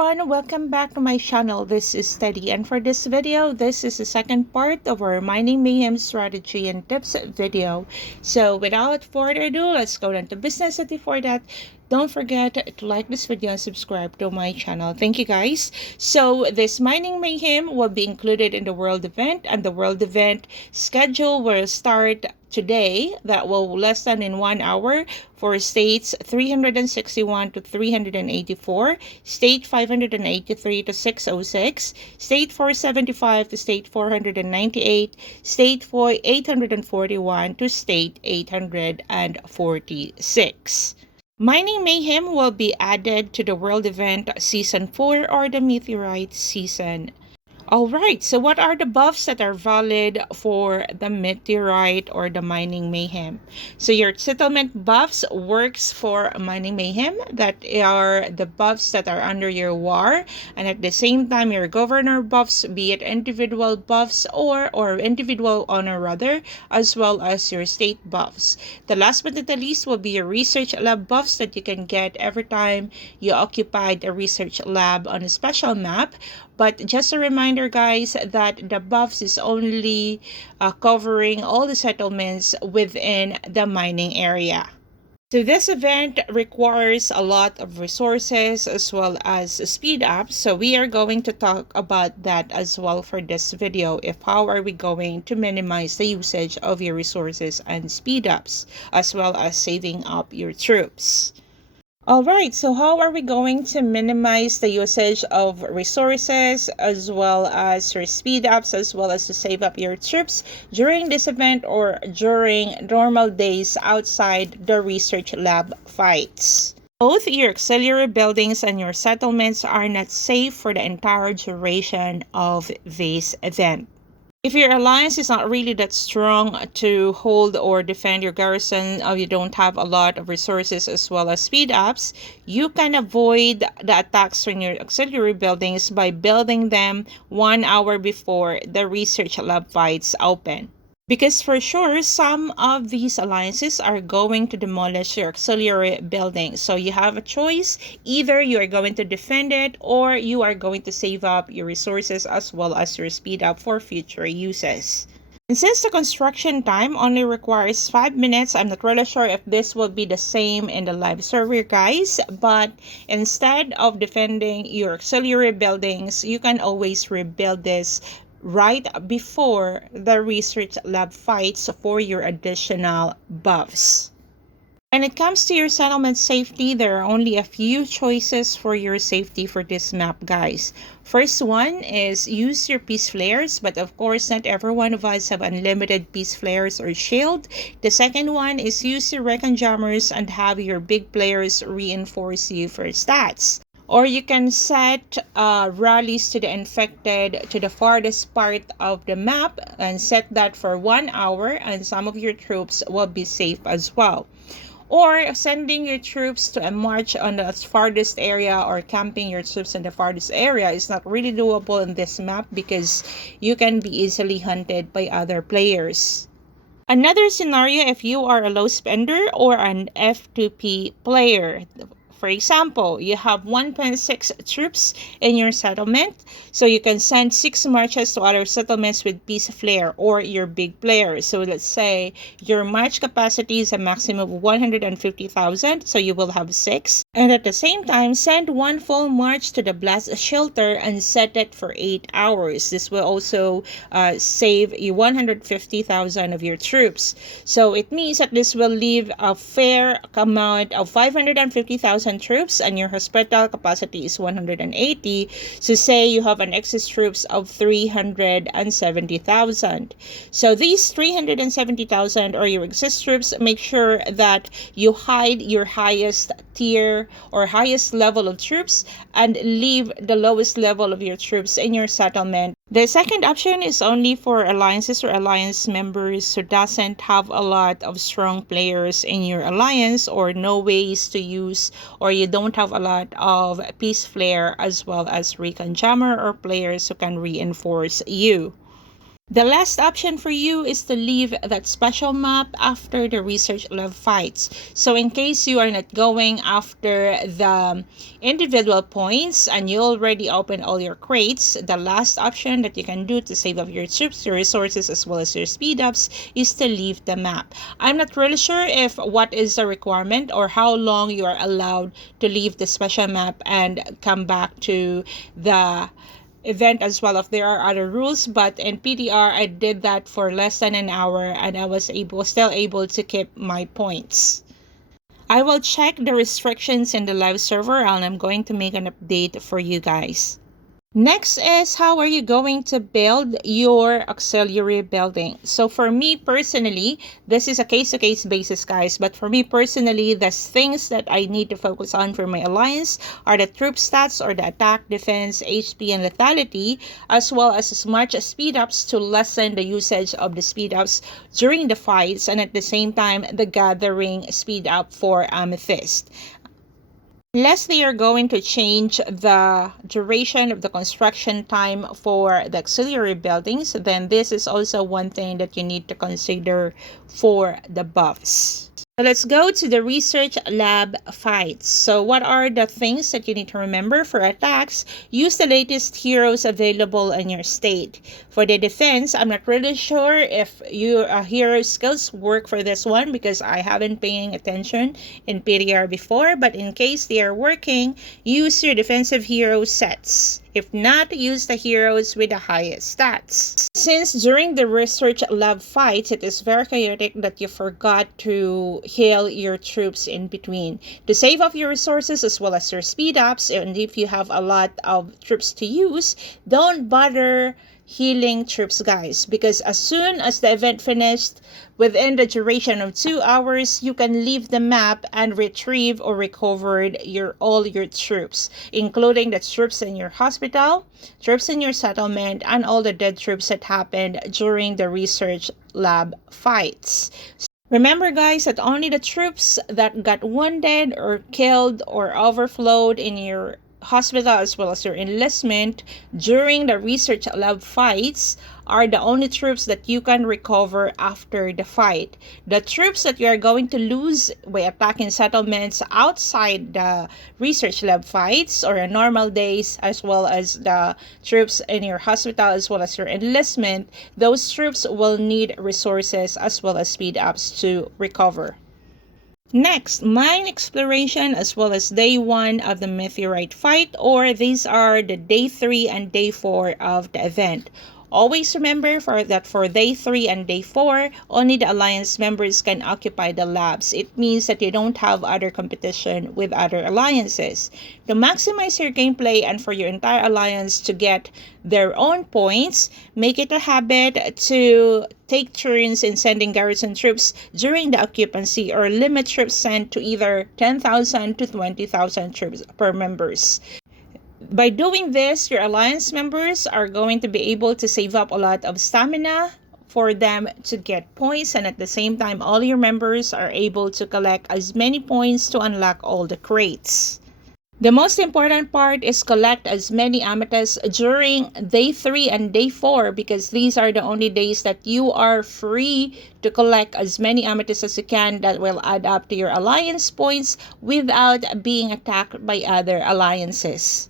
everyone, welcome back to my channel. This is Steady, and for this video, this is the second part of our mining mayhem strategy and tips video. So without further ado, let's go down to business. And before that, don't forget to like this video and subscribe to my channel. Thank you guys. So this mining mayhem will be included in the world event, and the world event schedule will start today. That will less than in 1 hour for states 361 to 384, state 583 to 606, state 475 to state 498, state 841 to state 846. Mining Mayhem will be added to the World Event Season 4 or the Meteorite Season. Alright, so what are the buffs that are valid for the Meteorite or the Mining Mayhem? So your settlement buffs works for Mining Mayhem. That are the buffs that are under your war. And at the same time, your governor buffs, be it individual buffs or individual honor rather, as well as your state buffs. The last but not the least will be your research lab buffs that you can get every time you occupied a research lab on a special map. But just a reminder, guys, that the buffs is only covering all the settlements within the mining area. So this event requires a lot of resources as well as speed up. So we are going to talk about that as well for this video. How are we going to minimize the usage of your resources and speed ups, as well as saving up your troops. Alright, so how are we going to minimize the usage of resources as well as your speed ups, as well as to save up your troops during this event or during normal days outside the research lab fights? Both your auxiliary buildings and your settlements are not safe for the entire duration of this event. If your alliance is not really that strong to hold or defend your garrison, or you don't have a lot of resources as well as speed ups, you can avoid the attacks from your auxiliary buildings by building them 1 hour before the research lab fights open. Because for sure, some of these alliances are going to demolish your auxiliary building. So you have a choice. Either you are going to defend it or you are going to save up your resources as well as your speed up for future uses. And since the construction time only requires 5 minutes, I'm not really sure if this will be the same in the live server, guys. But instead of defending your auxiliary buildings, you can always rebuild this right before the research lab fights for your additional buffs. When it comes to your settlement safety, there are only a few choices for your safety for this map, guys. First one is use your peace flares, but of course not every one of us have unlimited peace flares or shield. The second one is use your recon jammers and have your big players reinforce you for stats. Or you can set rallies to the infected to the farthest part of the map and set that for 1 hour, and some of your troops will be safe as well. Or sending your troops to a march on the farthest area or camping your troops in the farthest area is not really doable in this map because you can be easily hunted by other players. Another scenario, if you are a low spender or an F2P player. For example, you have 1.6 troops in your settlement, so you can send 6 marches to other settlements with peace flare or your big players. So let's say your march capacity is a maximum of 150,000, so you will have 6. And at the same time, send 1 full march to the blast shelter and set it for 8 hours. This will also save you 150,000 of your troops. So it means that this will leave a fair amount of 550,000 troops, and your hospital capacity is 180. So say you have an excess troops of 370,000. So these 370,000 or your excess troops, make sure that you hide your highest tier or highest level of troops and leave the lowest level of your troops in your settlement. The second option is only for alliances or alliance members who doesn't have a lot of strong players in your alliance or no ways to use, or you don't have a lot of peace flare as well as recon jammer or players who can reinforce you. The last option for you is to leave that special map after the research lab fights. So in case you are not going after the individual points and you already opened all your crates, the last option that you can do to save up your troops, your resources, as well as your speed ups is to leave the map. I'm not really sure if what is the requirement or how long you are allowed to leave the special map and come back to the event as well if there are other rules, but in PDR I did that for less than an hour and I was still able to keep my points. I will check the restrictions in the live server and I'm going to make an update for you guys. Next is how are you going to build your auxiliary building. So for me personally, this is a case-to-case basis, guys, but for me personally, the things that I need to focus on for my alliance are the troop stats or the attack, defense, HP, and lethality, as well as much speed ups to lessen the usage of the speed ups during the fights, and at the same time, the gathering speed up for Amethyst. Unless they are going to change the duration of the construction time for the auxiliary buildings, then this is also one thing that you need to consider for the buffs. So let's go to the research lab fights. So what are the things that you need to remember for attacks? Use the latest heroes available in your state. For the defense, I'm not really sure if your hero skills work for this one because I haven't paying attention in PDR before, but in case they are working, use your defensive hero sets. If not, use the heroes with the highest stats. Since during the research lab fights, it is very chaotic that you forgot to heal your troops in between. To save up your resources as well as your speed ups, and if you have a lot of troops to use, don't bother healing troops, guys, because as soon as the event finished, within the duration of 2 hours, you can leave the map and retrieve or recover all your troops, including the troops in your hospital, troops in your settlement, and all the dead troops that happened during the research lab fights. Remember, guys, that only the troops that got wounded or killed or overflowed in your hospital as well as your enlistment during the research lab fights are the only troops that you can recover after the fight. The troops that you are going to lose by attacking settlements outside the research lab fights or on normal days, as well as the troops in your hospital as well as your enlistment, those troops will need resources as well as speed ups to recover. Next, mine exploration as well as day 1 of the meteorite fight, or these are the day 3 and day 4 of the event. Always remember that for day 3 and day 4, only the alliance members can occupy the labs. It means that you don't have other competition with other alliances. To maximize your gameplay and for your entire alliance to get their own points, make it a habit to take turns in sending garrison troops during the occupancy or limit troops sent to either 10,000 to 20,000 troops per members. By doing this, your alliance members are going to be able to save up a lot of stamina for them to get points, and at the same time, all your members are able to collect as many points to unlock all the crates. The most important part is collect as many amethysts during day 3 and day 4 because these are the only days that you are free to collect as many amethysts as you can that will add up to your alliance points without being attacked by other alliances.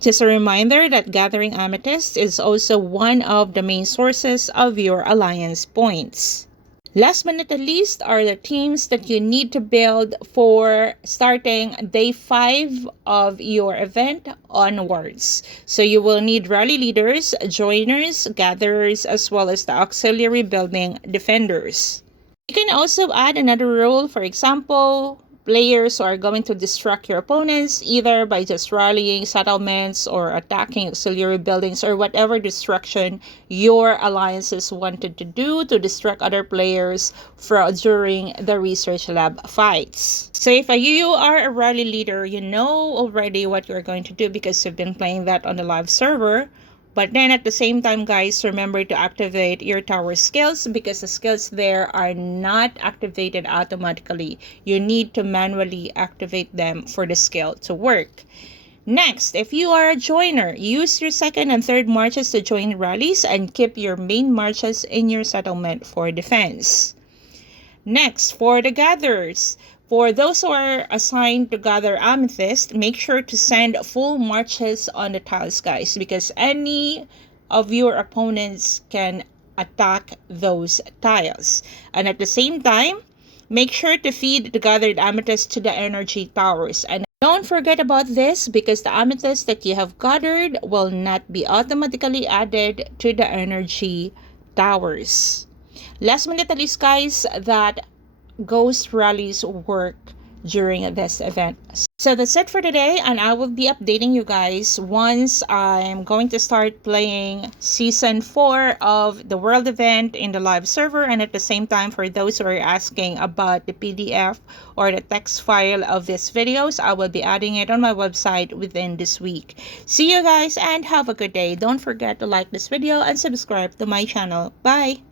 Just a reminder that gathering amethyst is also one of the main sources of your alliance points. Last but not the least are the teams that you need to build for starting day 5 of your event onwards. So you will need rally leaders, joiners, gatherers, as well as the auxiliary building defenders. You can also add another role, for example, players who are going to distract your opponents either by just rallying settlements or attacking auxiliary buildings or whatever distraction your alliances wanted to do to distract other players during the research lab fights. So if you are a rally leader, you know already what you're going to do because you've been playing that on the live server. But then at the same time, guys, remember to activate your tower skills because the skills there are not activated automatically. You need to manually activate them for the skill to work. Next, if you are a joiner, use your second and third marches to join rallies and keep your main marches in your settlement for defense. Next, for the gatherers, for those who are assigned to gather amethyst, make sure to send full marches on the tiles, guys, because any of your opponents can attack those tiles. And at the same time, make sure to feed the gathered amethyst to the energy towers. And don't forget about this, because the amethyst that you have gathered will not be automatically added to the energy towers. Last but not least, guys, that ghost rallies work during this event. So that's it for today, and I will be updating you guys once I'm going to start playing season 4 of the world event in the live server. And at the same time, for those who are asking about the PDF or the text file of these videos, I will be adding it on my website within this week. See you guys and have a good day. Don't forget to like this video and subscribe to my channel. Bye!